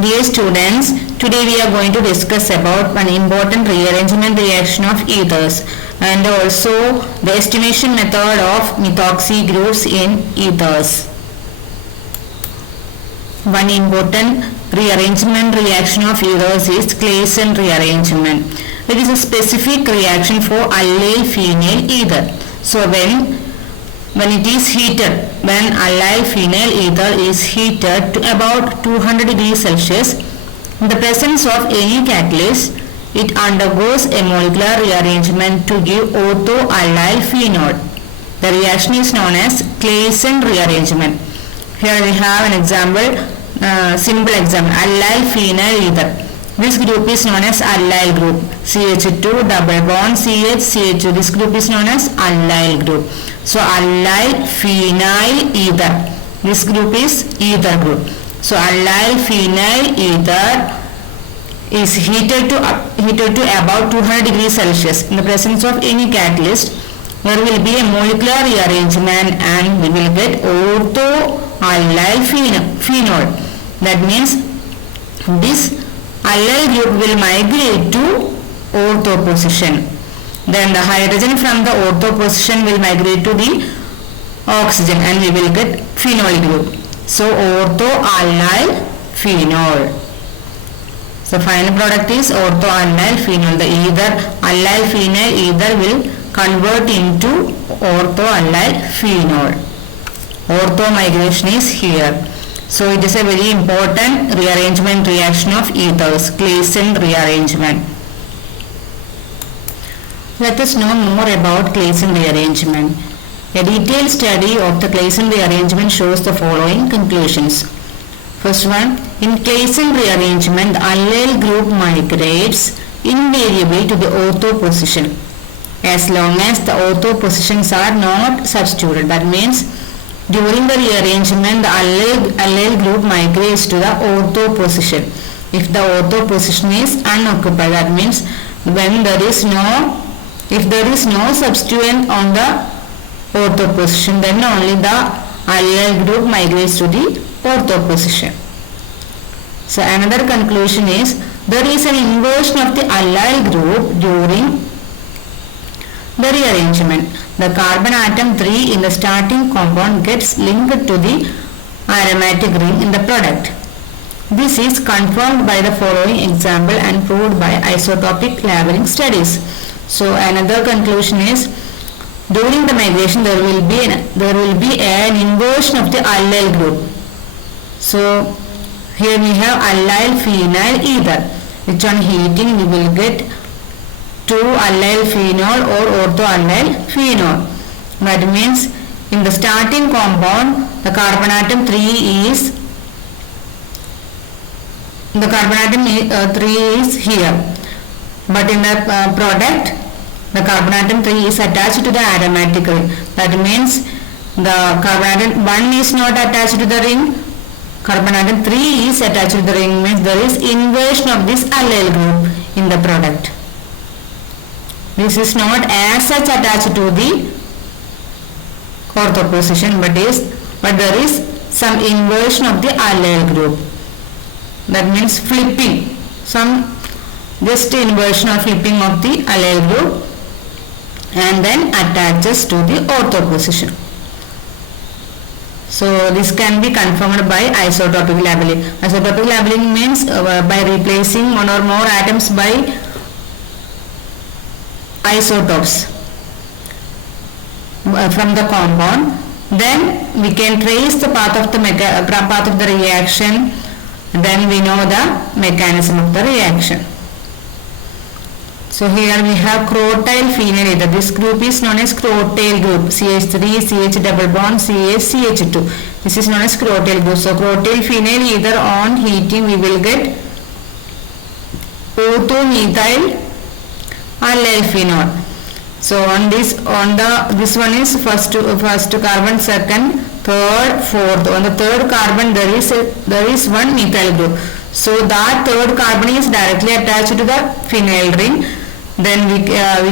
Dear students, today we are going to discuss about an important rearrangement reaction of ethers and also the estimation method of methoxy groups in ethers. One important rearrangement reaction of ethers is Claisen rearrangement. It is a specific reaction for allyl phenyl ether. So when it is heated, when allyl phenyl ether is heated to about 200 degrees Celsius, in the presence of any catalyst, it undergoes a molecular rearrangement to give ortho-allyl phenol. The reaction is known as Claisen rearrangement. Here we have an example, simple example, allyl phenyl ether. This group is known as allyl group. CH2 double bond CH, CH2. This group is known as allyl group. So allyl phenyl ether. This group is ether group. So allyl phenyl ether is heated to about 200 degrees Celsius. In the presence of any catalyst, there will be a molecular rearrangement and we will get ortho-allyl phenol. That means this allyl group will migrate to ortho position. Then the hydrogen from the ortho position will migrate to the oxygen and we will get phenol group. So ortho-allyl phenol. So final product is ortho-allyl phenol. The either allyl phenyl ether will convert into ortho-allyl phenol. Ortho migration is here. So it is a very important rearrangement reaction of ethers, Claisen rearrangement. Let us know more about Claisen rearrangement. A detailed study of the Claisen rearrangement shows the following conclusions. First one, in Claisen rearrangement, the allyl group migrates invariably to the ortho position as long as the ortho positions are not substituted. That means during the rearrangement, the allyl group migrates to the ortho position. If the ortho position is unoccupied, that means if there is no substituent on the ortho position, then only the allyl group migrates to the ortho position. So another conclusion is there is an inversion of the allyl group during the rearrangement. The carbon atom 3 in the starting compound gets linked to the aromatic ring in the product. This is confirmed by the following example and proved by isotopic labeling studies. So another conclusion is during the migration there will be an inversion of the allyl group. So here we have allyl phenyl ether, which on heating we will get 2-allyl phenol or ortho-allyl phenol. That means in the starting compound the carbon atom 3 is here, but in the product the carbon atom 3 is attached to the aromatic ring. That means the carbon atom 1 is not attached to the ring, carbon atom 3 is attached to the ring, means there is inversion of this allyl group in the product. This is not as such attached to the ortho position, but there is some inversion of the allyl group. That means flipping, just inversion or flipping of the allyl group and then attaches to the ortho position. So this can be confirmed by isotopic labeling. Isotopic labeling means by replacing one or more atoms by isotopes from the compound. Then we can trace the path of the reaction. Then we know the mechanism of the reaction. So here we have crotyl phenyl ether. This group is known as crotyl group. CH3, CH double bond, CH, CH2. This is known as crotyl group. So crotyl phenyl ether on heating we will get ortho-methyl allyl phenol. So this one is first carbon, second, third, fourth. On the third carbon there is one methyl group. So that third carbon is directly attached to the phenyl ring. Then we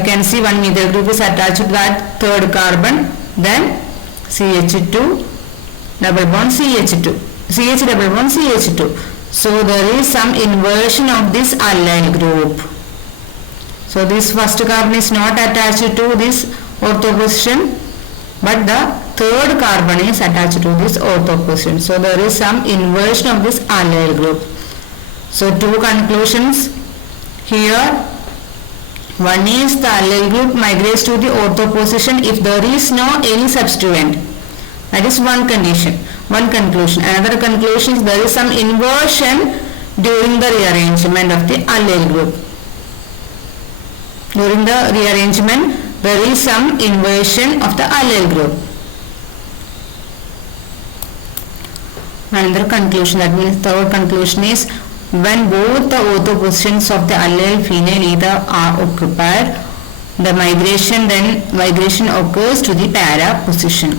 can see one methyl group is attached to that third carbon. Then CH2 double bond CH2, CH double bond CH2. So there is some inversion of this allyl group. So this first carbon is not attached to this ortho position, but the third carbon is attached to this ortho position. So there is some inversion of this allyl group. So two conclusions here. One is the allyl group migrates to the ortho position if there is no any substituent. That is one condition, one conclusion. Another conclusion is there is some inversion during the rearrangement of the allyl group. During the rearrangement, there is some inversion of the allyl group. Another conclusion, that means third conclusion is when both the ortho positions of the allyl phenyl ether are occupied, the migration occurs to the para position.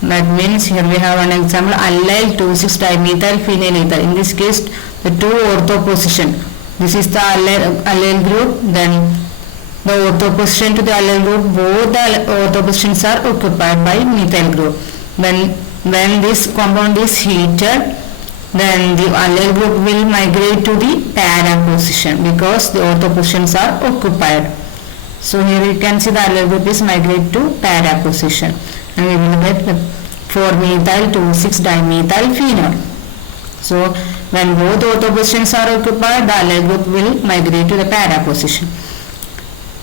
That means here we have an example, allyl 2,6-dimethyl phenyl ether. In this case, the two ortho position. This is the allyl group, then the ortho position to the allyl group, both the ortho positions are occupied by methyl group. When this compound is heated, then the allyl group will migrate to the para position because the ortho positions are occupied. So here you can see the allyl group is migrate to para position, and we will get 4-methyl 2,6-dimethyl phenol. So when both ortho positions are occupied, the allyl group will migrate to the para position.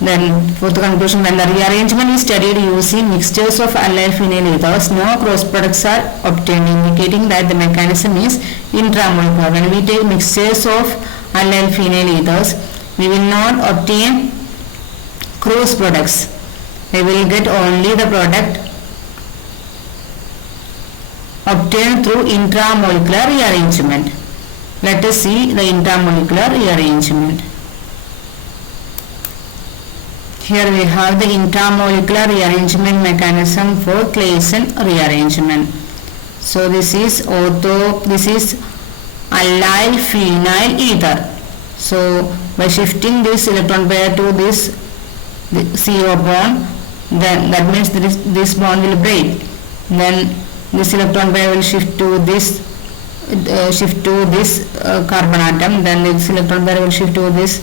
Then fourth conclusion, when the rearrangement is studied using mixtures of allyl phenyl ethers, no cross products are obtained, indicating that the mechanism is intramolecular. When we take mixtures of allyl phenyl ethers, we will not obtain cross products. We will get only the product obtained through intramolecular rearrangement. Let us see the intramolecular rearrangement. Here we have the intramolecular rearrangement mechanism for Claisen rearrangement. So this is allyl phenyl ether. So by shifting this electron pair to this CO bond, then that means this bond will break. Then this electron pair will shift to this carbon atom. Then this electron pair will shift to this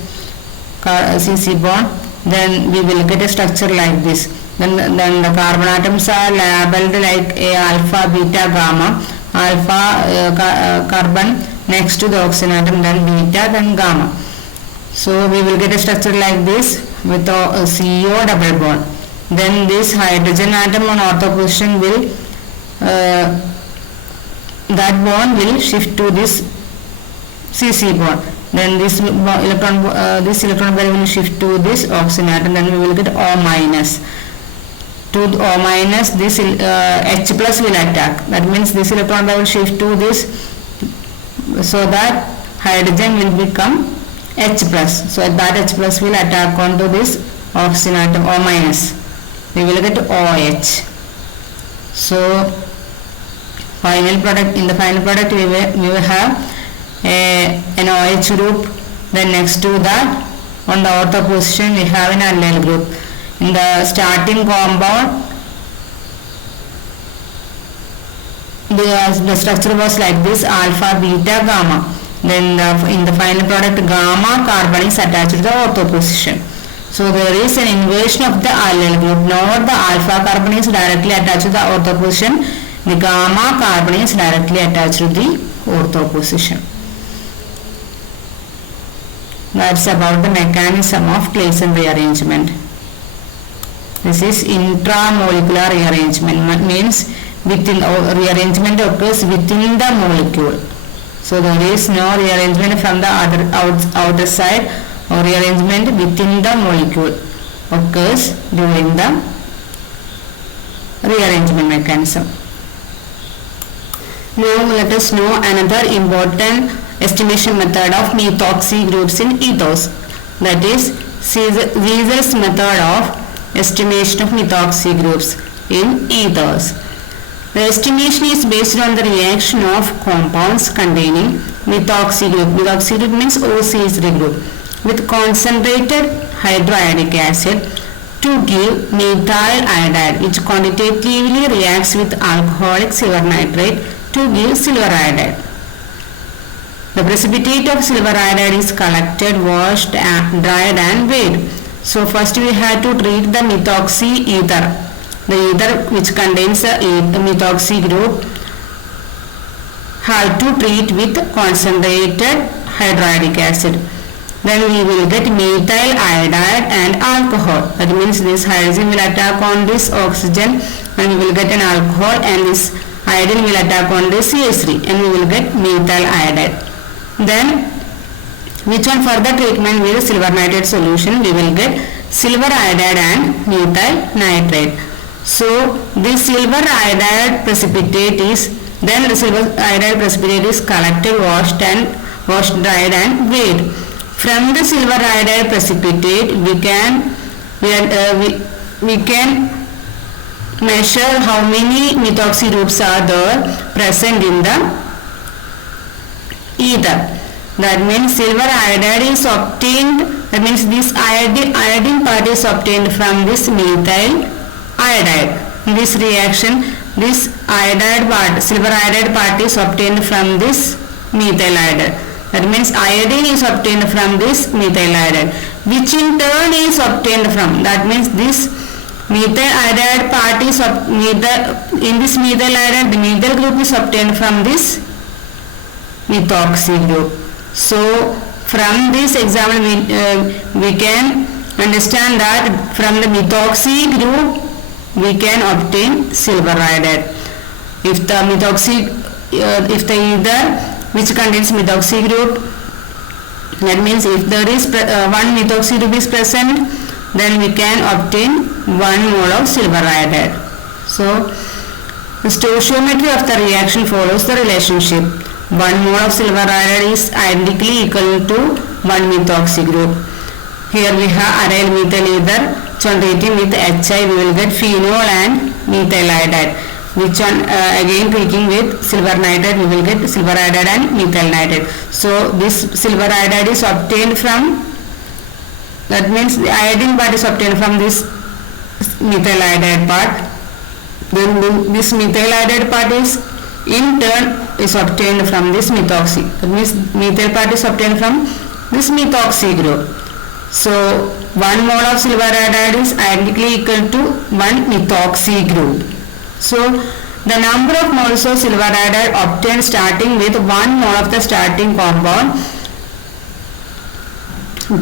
CC bond. Then we will get a structure like this. Then the carbon atoms are labeled like a alpha, beta, gamma. Alpha carbon next to the oxygen atom, then beta, then gamma. So we will get a structure like this with a CO double bond. Then this hydrogen atom on ortho position will that bond will shift to this CC bond. Then this electron pair will shift to this oxygen atom. Then we will get O minus. To O minus, this H plus will attack. That means this electron pair will shift to this, so that hydrogen will become H plus. So that H plus will attack onto this oxygen atom O minus. We will get OH. So final product, in the final product we will have an OH group. Then next to that, on the ortho position, we have an allyl group. In the starting compound, the structure was like this: alpha, beta, gamma. Then in the final product, gamma carbon is attached to the ortho position. So there is an inversion of the allyl group. Not the alpha carbon is directly attached to the ortho position. The gamma carbon is directly attached to the ortho position. That's about the mechanism of Claisen rearrangement. This is intramolecular rearrangement, means within rearrangement occurs within the molecule. So there is no rearrangement from the outer side, or rearrangement within the molecule occurs during the rearrangement mechanism. Now let us know another important estimation method of methoxy groups in ethers, that is Wiesel's method of estimation of methoxy groups in ethers. The estimation is based on the reaction of compounds containing methoxy group. Methoxy group means OCH3 group with concentrated hydroiodic acid to give methyl iodide, which quantitatively reacts with alcoholic silver nitrate to give silver iodide. The precipitate of silver iodide is collected, washed, dried and weighed. So first we have to treat the methoxy ether. The ether which contains the methoxy group have to treat with concentrated hydrochloric acid. Then we will get methyl iodide and alcohol. That means this hydrogen will attack on this oxygen and we will get an alcohol, and this iodine will attack on this CH3 and we will get methyl iodide. Then which one for the treatment with silver nitrate solution? We will get silver iodide and methyl nitrate. So this silver iodide precipitate is collected, washed, dried and weighed. From the silver iodide precipitate we can measure how many methoxy groups are there present in the ether. That means silver iodide is obtained, that means this iodine part is obtained from this methyl iodide. In this reaction, this iodide part, silver iodide part is obtained from this methyl iodide. That means iodine is obtained from this methyl iodide, which in turn is obtained from, that means this methyl iodide part is in this methyl iodide, the methyl group is obtained from this methoxy group. So from this example we can understand that from the methoxy group we can obtain silver iodide. If the ether which contains methoxy group, that means if there is one methoxy group is present, then we can obtain 1 mole of silver iodide. So the stoichiometry of the reaction follows the relationship. 1 mole of silver iodide is identically equal to 1 methoxy group. Here we have aryl methyl ether. So on treating with HI we will get phenol and methyl iodide. Which one again treating with silver nitrate we will get silver iodide and methyl nitrate. So this silver iodide is obtained from, that means the iodine part is obtained from this methyl iodide part. Then this methyl iodide part is in turn is obtained from this methoxy. That means methyl part is obtained from this methoxy group. So 1 mole of silver iodide is identically equal to 1 methoxy group. So the number of moles of silver iodide obtained starting with 1 mole of the starting compound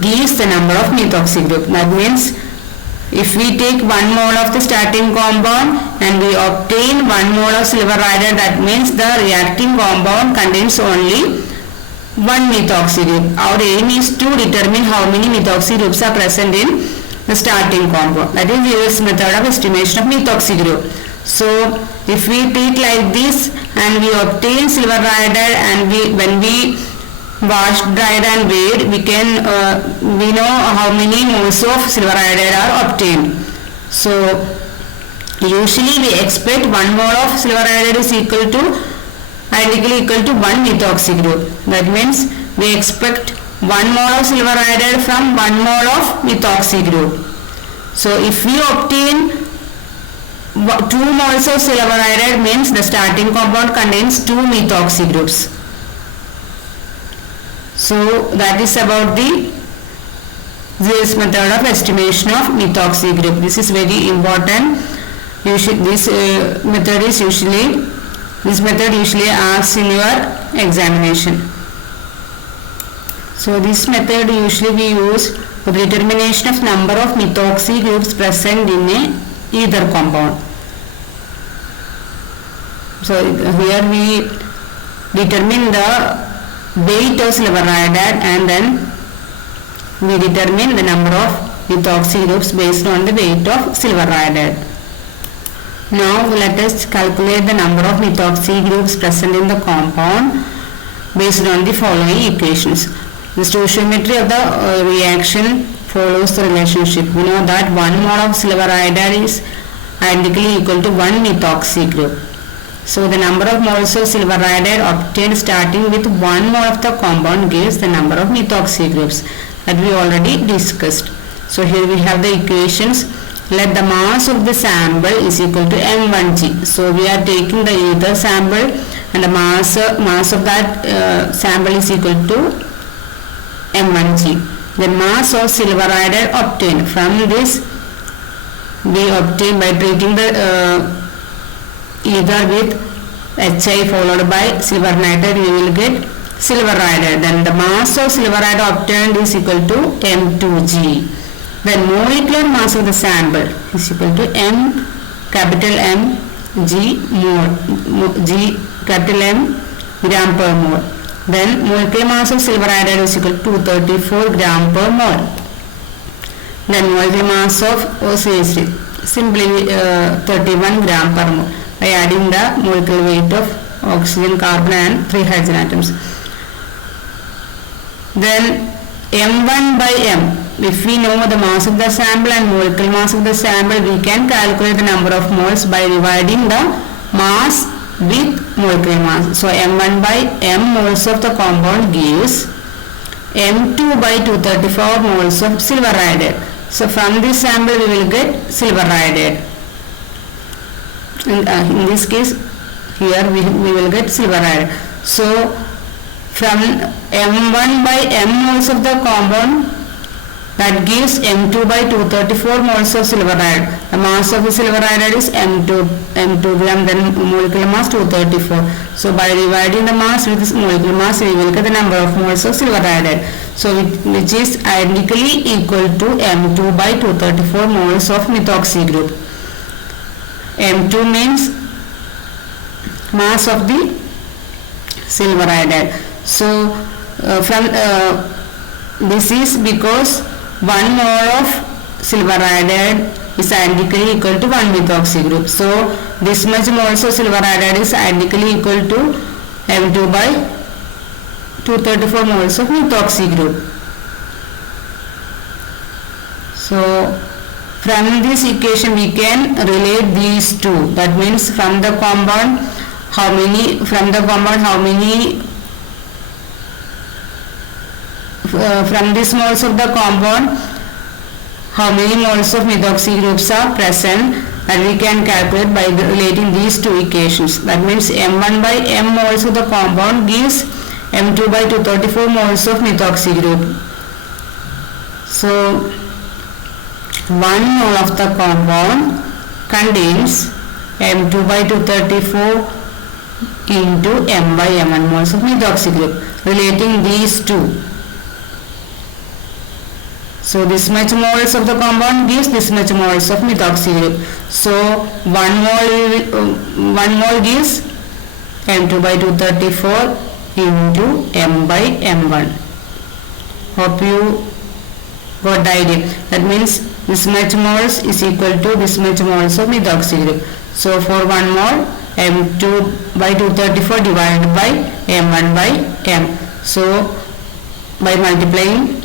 gives the number of methoxy group. That means if we take 1 mole of the starting compound and we obtain 1 mole of silver iodide, that means the reacting compound contains only 1 methoxy group. Our aim is to determine how many methoxy groups are present in the starting compound. That is Lewis method of estimation of methoxy group. So if we treat like this and we obtain silver iodide and when we wash, dried and weighed, we know how many moles of silver iodide are obtained. So usually we expect 1 mole of silver iodide is identically equal to 1 methoxy group. That means we expect 1 mole of silver iodide from 1 mole of methoxy group. So if we obtain 2 moles of silver iodide, means the starting compound contains 2 methoxy groups. So that is about this method of estimation of methoxy group. This is very important. This method usually asks in your examination. So this method usually we use for the determination of number of methoxy groups present in a ether compound. So here we determine the weight of silver iodide and then we determine the number of methoxy groups based on the weight of silver iodide. Now let us calculate the number of methoxy groups present in the compound based on the following equations. The stoichiometry of the reaction follows the relationship. We know that 1 mole of silver iodide is identically equal to 1 methoxy group. So the number of moles of silver iodide obtained starting with 1 mole of the compound gives the number of methoxy groups that we already discussed. So here we have the equations. Let the mass of the sample is equal to m1g. So we are taking the ether sample and the mass of that sample is equal to m1g. The mass of silver iodide obtained from this we obtain by treating the ether with Hi followed by silver nitrate, we will get silver iodide. Then the mass of silver iodide obtained is equal to m2g. Then molecular mass of the sample is equal to m capital M g mole, g capital M gram per mole. Then molecular mass of silver iodide is equal to 234 gram per mole. Then molecular mass of OCH simply 31 gram per mole by adding the molecular weight of oxygen, carbon and 3 hydrogen atoms. Then m1 by m, if we know the mass of the sample and molecular mass of the sample, we can calculate the number of moles by dividing the mass with molecular mass. So m1 by m moles of the compound gives m2 by 234 moles of silver iodide. So from this sample we will get silver iodide. In this case here we will get silver iodide. So from m1 by m moles of the compound, that gives m2 by 234 moles of silver iodide. The mass of the silver iodide is m2 gram, then molecular mass 234. So by dividing the mass with this molecular mass, we will get the number of moles of silver iodide. So which is identically equal to m2 by 234 moles of methoxy group. M2 means mass of the silver iodide. So this is because 1 mole of silver iodide is identically equal to 1 methoxy group. So this much moles of silver iodide is identically equal to m2 by 234 moles of methoxy group. So from this equation we can relate these two. That means from the compound how many from this moles of the compound how many moles of methoxy groups are present, that we can calculate by relating these two equations. That means m1 by m moles of the compound gives m2 by 234 moles of methoxy group. So 1 mole of the compound contains m2 by 234 into m by m1 moles of methoxy group. Relating these two, so this much moles of the compound gives this much moles of methoxy group. So 1 mole gives m2 by 234 into m by m1. Hope you got the idea. That means this much moles is equal to this much moles of methoxy group. So for 1 mole, m2 by 234 divided by m1 by m. So by multiplying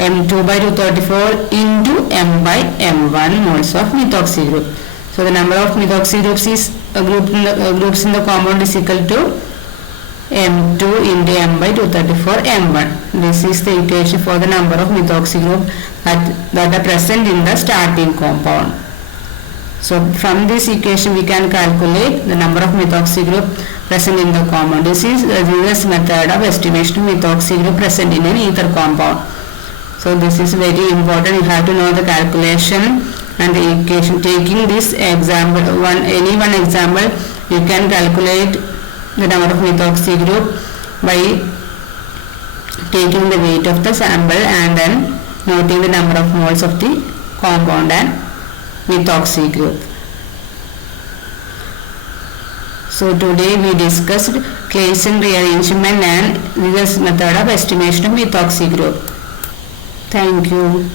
m2 by 234 into m by m1 moles of methoxy group. So the number of methoxy groups is groups in the compound is equal to m2 into m by 234 m1. This is the equation for the number of methoxy group that are present in the starting compound. So from this equation we can calculate the number of methoxy group present in the compound. This is the Reverse method of estimation of methoxy group present in an ether compound. So this is very important. You have to know the calculation and the equation. Taking this example, any one example, you can calculate the number of methoxy group by taking the weight of the sample and then noting the number of moles of the compound and methoxy group. So today we discussed Claisen rearrangement and Reverse method of estimation of methoxy group. Thank you.